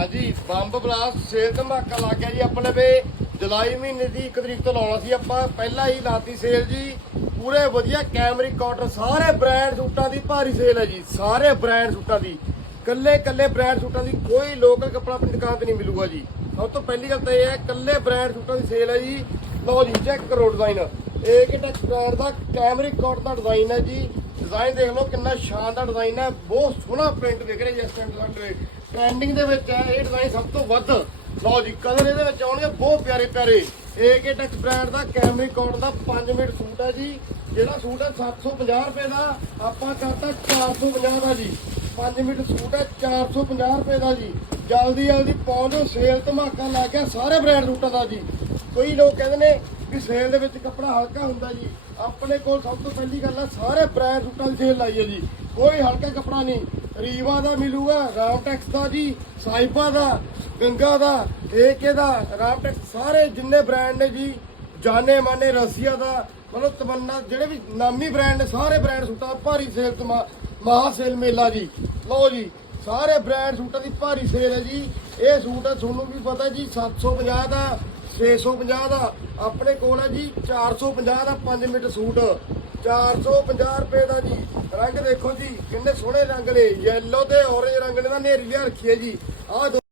ਹਾਂਜੀ, bomb blast sale ਧਮਾਕਾ ਲੱਗ ਗਿਆ ਜੀ ਆਪਣੇ ਵੇ ਜੁਲਾਈ ਮਹੀਨੇ ਦੀ 1 ਤਰੀਕ ਤੋਂ ਲਾਉਣਾ ਸੀ ਆਪਾਂ। ਪਹਿਲਾਂ ਹੀ ਲਾਤੀ ਸੇਲ ਜੀ। ਪੂਰੇ ਵਧੀਆ ਕੈਮਰਿਕ ਕਾਟਨ ਸਾਰੇ ਬ੍ਰਾਂਡ ਸੂਟਾਂ ਦੀ ਭਾਰੀ ਸੇਲ ਹੈ ਜੀ। ਸਾਰੇ ਬ੍ਰਾਂਡ ਸੂਟਾਂ ਦੀ। ਕੱਲੇ ਕੱਲੇ ਬ੍ਰਾਂਡ ਸੂਟਾਂ ਦੀ ਕੋਈ ਲੋਕਲ ਕੱਪੜਾ ਆਪਣੀ ਦੁਕਾਨ ਤੇ ਨਹੀਂ ਮਿਲੂਗਾ ਜੀ। ਸਭ ਤੋਂ ਪਹਿਲੀ ਗੱਲ ਤਾਂ ਇਹ ਹੈ ਕੱਲੇ ਬ੍ਰਾਂਡ ਸੂਟਾਂ ਦੀ ਸੇਲ ਹੈ ਜੀ। ਲਓ ਜੀ ਚੈੱਕ ਕਰੋ ਡਿਜ਼ਾਈਨ ਇਹ ਕਿ ਟੈਕਸ ਬ੍ਰਾਂਡ ਦਾ ਕੈਮਰਿਕ ਕਾਟਨ ਦਾ ਡਿਜ਼ਾਈਨ ਹੈ ਜੀ। ਡਿਜ਼ਾਈਨ ਦੇਖ ਲਓ ਕਿੰਨਾ ਸ਼ਾਨਦਾਰ ਡਿਜ਼ਾਈਨ ਹੈ, ਬਹੁਤ ਸੋਹਣਾ ਪ੍ਰਿੰਟ ਦਿਖ ਰਿਹਾ ਇਸ ਟਾਈਮ ਦਾ ਟ੍ਰੈਂਡਿੰਗ ਦੇ ਵਿੱਚ ਹੈ, ਇਹ ਡਿਜ਼ਾਈਨ ਸਭ ਤੋਂ ਵੱਧ। ਲਓ ਜੀ ਕਲਰ ਇਹਦੇ ਵਿੱਚ ਆਉਣਗੇ, ਬਹੁਤ ਪਿਆਰੇ ਪਿਆਰੇ। ਏਕੇ ਟੈਕਸ ਬ੍ਰਾਂਡ ਦਾ ਕੈਮਰਿਕ ਕਾਟਨ ਦਾ 5 ਮਿੰਟ ਸੂਟ ਹੈ ਜੀ। ਜਿਹੜਾ ਸੂਟ ਹੈ 750 ਰੁਪਏ ਦਾ, ਆਪਾਂ ਕਰਤਾ 450 ਦਾ ਜੀ। 5 ਮਿੰਟ ਸੂਟ ਹੈ 450 ਰੁਪਏ ਦਾ ਜੀ। ਜਲਦੀ ਜਲਦੀ ਪਹੁੰਚੋ ਸੇਲ ਧਮਾਕਾ ਲੱਗ ਗਿਆ ਸਾਰੇ ਬ੍ਰਾਂਡ ਸੂਟਾਂ ਦਾ ਜੀ। ਕੋਈ ਲੋਕ ਕਹਿੰਦੇ ਨੇ ਵੀ ਸੇਲ ਦੇ ਵਿੱਚ ਕੱਪੜਾ ਹਲਕਾ ਹੁੰਦਾ ਜੀ। ਆਪਣੇ ਕੋਲ ਸਭ ਤੋਂ ਪਹਿਲੀ ਗੱਲ ਆ, ਸਾਰੇ ਬ੍ਰਾਂਡ ਸੂਟਾਂ ਦੀ ਸੇਲ ਲਾਈ ਹੈ ਜੀ। ਕੋਈ ਹਲਕਾ ਕੱਪੜਾ ਨਹੀਂ। ਰੀਵਾ ਦਾ ਮਿਲੂਗਾ ਰਾਮਟੈਕਸ ਦਾ ਜੀ, ਸਾਈਪਾ ਦਾ, ਗੰਗਾ ਦਾ, ਏਕੇ ਦਾ ਰਾਮਟੈਕਸ ਸਾਰੇ ਜਿੰਨੇ ਬ੍ਰਾਂਡ ਨੇ ਜੀ, ਜਾਣੇ ਮਾਨੇ ਰਸੀਆ ਦਾ, ਮਤਲਬ ਤਮੰਨਾ, ਜਿਹੜੇ ਵੀ ਨਾਮੀ ਬ੍ਰਾਂਡ ਨੇ, ਸਾਰੇ ਬ੍ਰਾਂਡ ਸੂਟਾਂ ਭਾਰੀ ਸੇਲ ਤੇ ਮਹਾ ਸੇਲ ਮੇਲਾ ਜੀ। ਲਓ ਜੀ, ਸਾਰੇ ਬ੍ਰਾਂਡ ਸੂਟਾਂ ਦੀ ਭਾਰੀ ਸੇਲ ਹੈ ਜੀ। ਇਹ ਸੂਟ ਤੁਹਾਨੂੰ ਵੀ ਪਤਾ ਜੀ 750 ਦਾ 650 ਦਾ, ਆਪਣੇ ਕੋਲ ਹੈ ਜੀ 450 ਦਾ 5 ਮਿੰਟ ਸੂਟ। 450 ਰੁਪਏ ਦਾ ਜੀ। ਰੰਗ ਦੇਖੋ ਜੀ, ਕਿੰਨੇ ਸੋਹਣੇ ਰੰਗ ਨੇ। ਯੈਲੋ ਤੇ ਔਰੇਂਜ ਰੰਗ ਨੇ, ਤਾਂ ਨੇਰੀ ਲਿਆ ਰੱਖੀ ਹੈ ਜੀ। ਆਹ